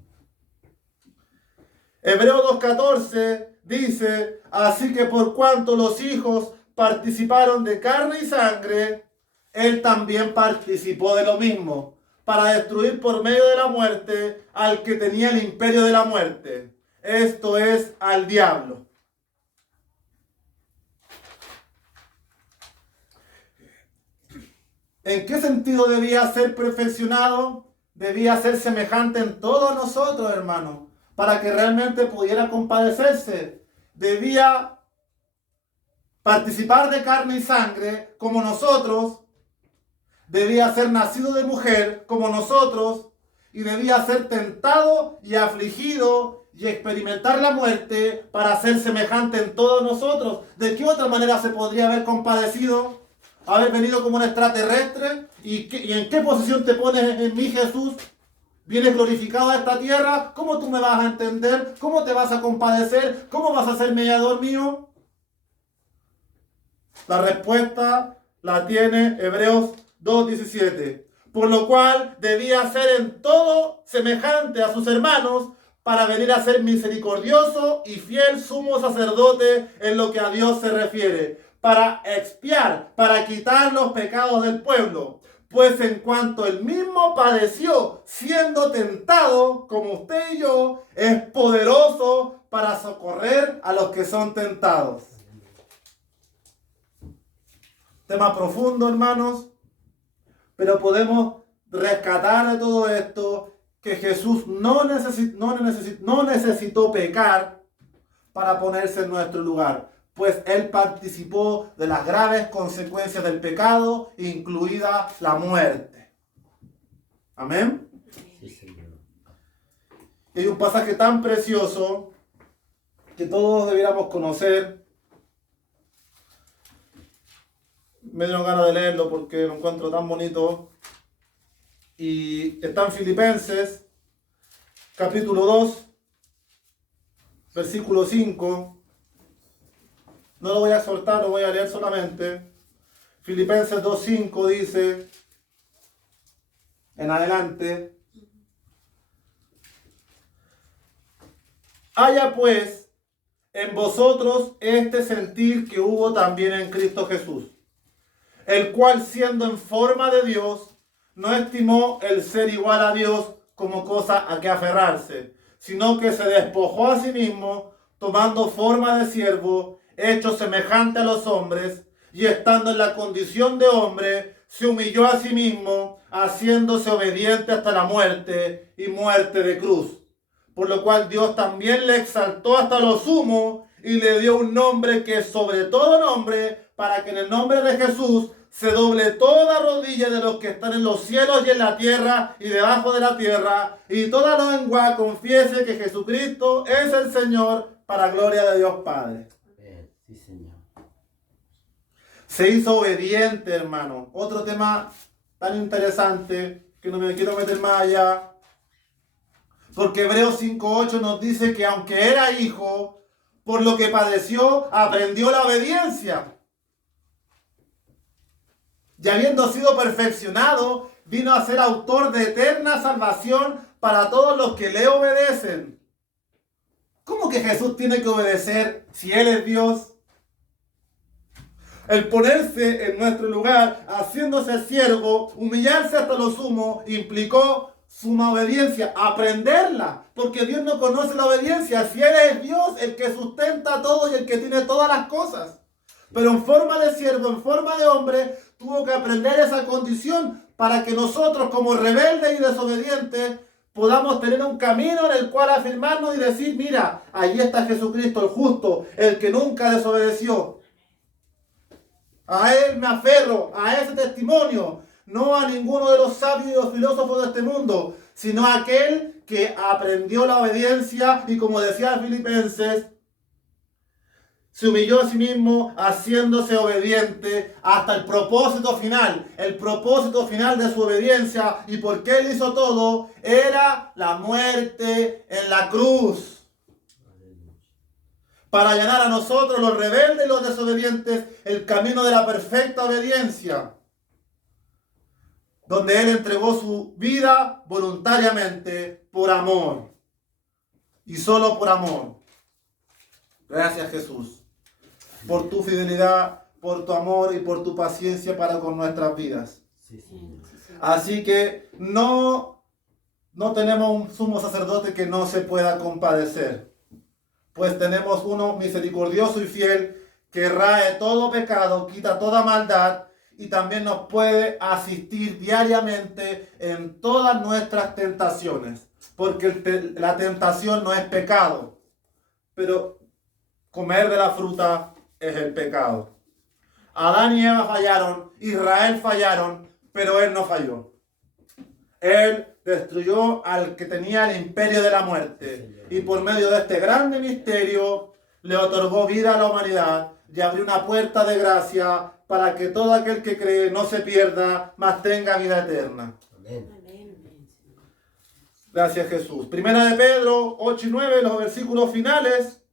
Hebreos 2:14 dice, así que por cuanto los hijos participaron de carne y sangre, Él también participó de lo mismo, para destruir por medio de la muerte al que tenía el imperio de la muerte, esto es, al diablo. ¿En qué sentido debía ser perfeccionado? Debía ser semejante en todos nosotros, hermanos, para que realmente pudiera compadecerse. Debía participar de carne y sangre como nosotros, debía ser nacido de mujer como nosotros, y debía ser tentado y afligido y experimentar la muerte para ser semejante en todos nosotros. ¿De qué otra manera se podría haber compadecido? Haber venido como un extraterrestre. ¿Y en qué posición te pones en mí, Jesús? ¿Vienes glorificado a esta tierra? ¿Cómo tú me vas a entender? ¿Cómo te vas a compadecer? ¿Cómo vas a ser mediador mío? La respuesta la tiene Hebreos 2:17. Por lo cual debía ser en todo semejante a sus hermanos, para venir a ser misericordioso y fiel sumo sacerdote en lo que a Dios se refiere, para expiar, para quitar los pecados del pueblo. Pues en cuanto él mismo padeció siendo tentado, como usted y yo, es poderoso para socorrer a los que son tentados. Tema profundo, hermanos, pero podemos rescatar de todo esto que Jesús no necesitó pecar para ponerse en nuestro lugar, pues Él participó de las graves consecuencias del pecado, incluida la muerte. Amén. Sí, Señor. Hay un pasaje tan precioso que todos debiéramos conocer. Me dieron ganas de leerlo porque lo encuentro tan bonito. Y está en Filipenses, capítulo 2. versículo 5. No lo voy a exhortar, lo voy a leer solamente. Filipenses 2:5 dice, en adelante, haya pues en vosotros este sentir que hubo también en Cristo Jesús, el cual siendo en forma de Dios, no estimó el ser igual a Dios como cosa a que aferrarse, sino que se despojó a sí mismo, tomando forma de siervo, hecho semejante a los hombres, y estando en la condición de hombre, se humilló a sí mismo, haciéndose obediente hasta la muerte y muerte de cruz. Por lo cual Dios también le exaltó hasta lo sumo y le dio un nombre que es sobre todo nombre, para que en el nombre de Jesús se doble toda rodilla de los que están en los cielos y en la tierra y debajo de la tierra, y toda lengua confiese que Jesucristo es el Señor, para gloria de Dios Padre. Sí, Señor. Se hizo obediente, hermano. Otro tema tan interesante que no me quiero meter más allá, porque Hebreos 5:8 nos dice que aunque era hijo, por lo que padeció, aprendió la obediencia. Y habiendo sido perfeccionado, vino a ser autor de eterna salvación para todos los que le obedecen. ¿Cómo que Jesús tiene que obedecer si Él es Dios? El ponerse en nuestro lugar, haciéndose siervo, humillarse hasta lo sumo, implicó suma obediencia, aprenderla, porque Dios no conoce la obediencia. Si Él es Dios, el que sustenta todo y el que tiene todas las cosas. Pero en forma de siervo, en forma de hombre, tuvo que aprender esa condición para que nosotros, como rebeldes y desobedientes, podamos tener un camino en el cual afirmarnos y decir, mira, allí está Jesucristo, el justo, el que nunca desobedeció. A Él me aferro, a ese testimonio, no a ninguno de los sabios y los filósofos de este mundo, sino a aquel que aprendió la obediencia y, como decía Filipenses, se humilló a sí mismo, haciéndose obediente hasta el propósito final. El propósito final de su obediencia, y por qué Él hizo todo, era la muerte en la cruz. Para allanar a nosotros, los rebeldes y los desobedientes, el camino de la perfecta obediencia, donde Él entregó su vida voluntariamente por amor, y solo por amor. Gracias, Jesús, por tu fidelidad, por tu amor y por tu paciencia para con nuestras vidas. Sí, Señor. Así que no tenemos un sumo sacerdote que no se pueda compadecer, pues tenemos uno misericordioso y fiel que rae todo pecado, quita toda maldad y también nos puede asistir diariamente en todas nuestras tentaciones, porque la tentación no es pecado, pero comer de la fruta es el pecado. Adán y Eva fallaron, Israel fallaron, pero Él no falló. Él destruyó al que tenía el imperio de la muerte y por medio de este grande misterio le otorgó vida a la humanidad y abrió una puerta de gracia para que todo aquel que cree no se pierda, mas tenga vida eterna. Amén. Gracias, Jesús. Primera de Pedro 8 y 9, los versículos finales.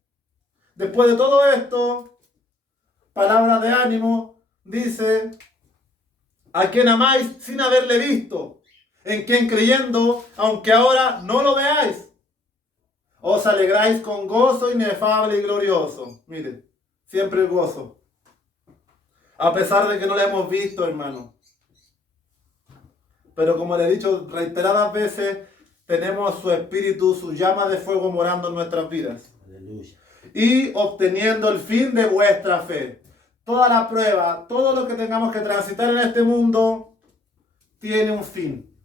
Después de todo esto, palabra de ánimo, dice: a quien amáis sin haberle visto, en quien creyendo, aunque ahora no lo veáis, os alegráis con gozo inefable y glorioso. Miren, siempre el gozo. A pesar de que no le hemos visto, hermano. Pero como le he dicho reiteradas veces, tenemos su espíritu, su llama de fuego morando en nuestras vidas. Aleluya. Y obteniendo el fin de vuestra fe. Toda la prueba, todo lo que tengamos que transitar en este mundo, tiene un fin.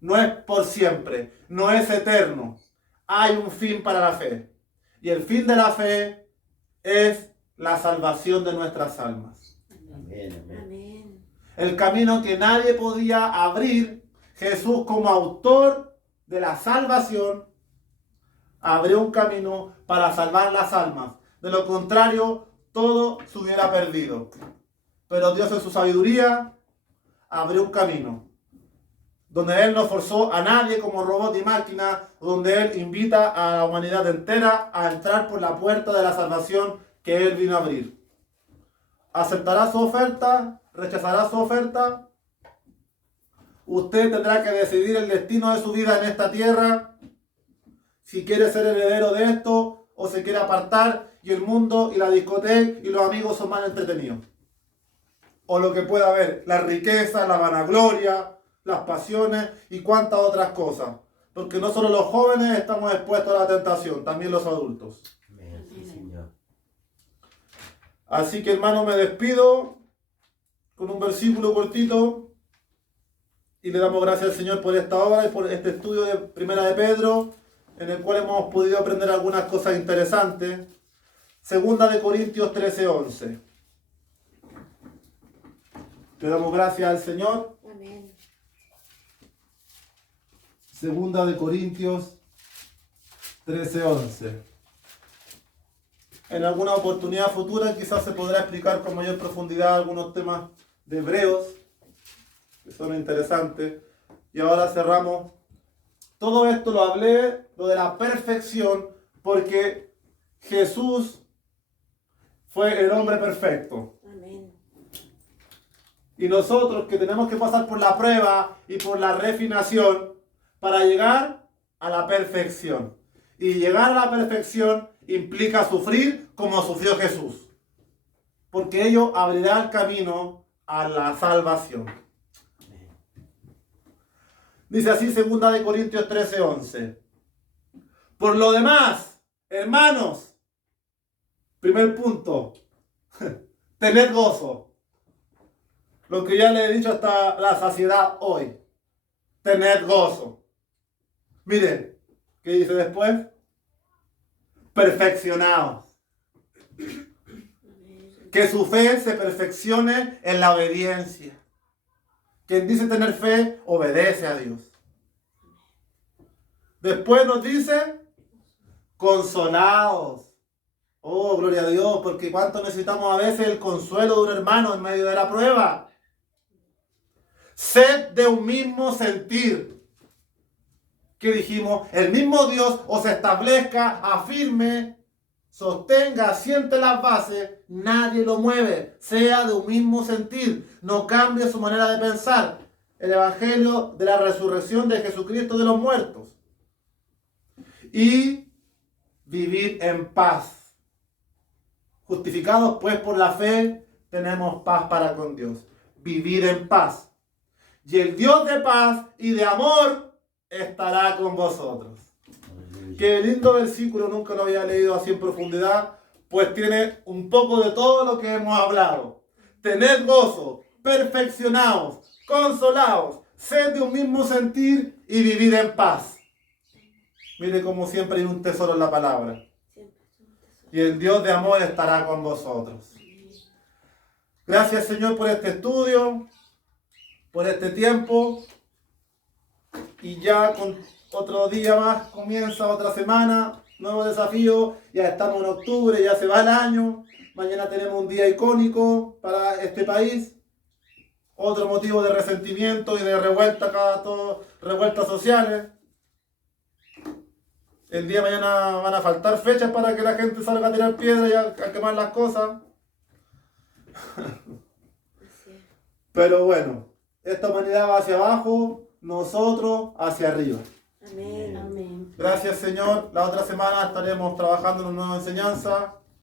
No es por siempre, no es eterno. Hay un fin para la fe. Y el fin de la fe es la salvación de nuestras almas. Amén. El camino que nadie podía abrir, Jesús como autor de la salvación, abrió un camino para salvar las almas. De lo contrario, todo se hubiera perdido. Pero Dios en su sabiduría abrió un camino. donde Él no forzó a nadie como robot y máquina, donde Él invita a la humanidad entera a entrar por la puerta de la salvación que Él vino a abrir. ¿Aceptará su oferta? ¿Rechazará su oferta? Usted tendrá que decidir el destino de su vida en esta tierra, si quiere ser heredero de esto o se quiere apartar y el mundo y la discoteca y los amigos son más entretenidos. O lo que pueda haber, la riqueza, la vanagloria, las pasiones y cuantas otras cosas. Porque no solo los jóvenes estamos expuestos a la tentación, también los adultos. Amén. Sí, Señor. Así que, hermano, me despido con un versículo cortito y le damos gracias al Señor por esta obra y por este estudio de Primera de Pedro, en el cual hemos podido aprender algunas cosas interesantes. Segunda de Corintios 13:11. Le damos gracias al Señor. Amén. Segunda de Corintios 13:11. En alguna oportunidad futura quizás se podrá explicar con mayor profundidad algunos temas de Hebreos que son interesantes. Y ahora cerramos. Todo esto lo hablé, lo de la perfección, porque Jesús fue el hombre perfecto. Amén. Y nosotros que tenemos que pasar por la prueba y por la refinación para llegar a la perfección. Y llegar a la perfección implica sufrir como sufrió Jesús. Porque ello abrirá el camino a la salvación. Dice así 2 de Corintios 13:11. Por lo demás, hermanos, primer punto, tened gozo. Lo que ya le he dicho hasta la saciedad hoy. Tened gozo. Miren, ¿qué dice después? Perfeccionados. Que su fe se perfeccione en la obediencia. Quien dice tener fe, obedece a Dios. Después nos dice, consolados. Oh, gloria a Dios, porque cuánto necesitamos a veces el consuelo de un hermano en medio de la prueba. Sed de un mismo sentir. ¿Qué dijimos? El mismo Dios os establezca, afirme, sostenga, asiente las bases, nadie lo mueve, sea de un mismo sentir, no cambie su manera de pensar. El Evangelio de la resurrección de Jesucristo de los muertos. Y vivir en paz. Justificados pues por la fe, tenemos paz para con Dios. Vivir en paz. Y el Dios de paz y de amor estará con vosotros. Qué lindo versículo, nunca lo había leído así en profundidad, pues tiene un poco de todo lo que hemos hablado. Tened gozo, perfeccionaos, consolaos, sed de un mismo sentir y vivid en paz. Mire como siempre hay un tesoro en la palabra. Y el Dios de amor estará con vosotros. Gracias, Señor, por este estudio, por este tiempo. Y ya con otro día más comienza otra semana, nuevo desafío. Ya estamos en octubre, ya se va el año. Mañana tenemos un día icónico para este país. Otro motivo de resentimiento y de revuelta, revueltas sociales. El día de mañana van a faltar fechas para que la gente salga a tirar piedras y a quemar las cosas. Pero bueno, esta humanidad va hacia abajo, nosotros hacia arriba. Amén. Amén. Gracias, Señor. La otra semana estaremos trabajando en una nueva enseñanza.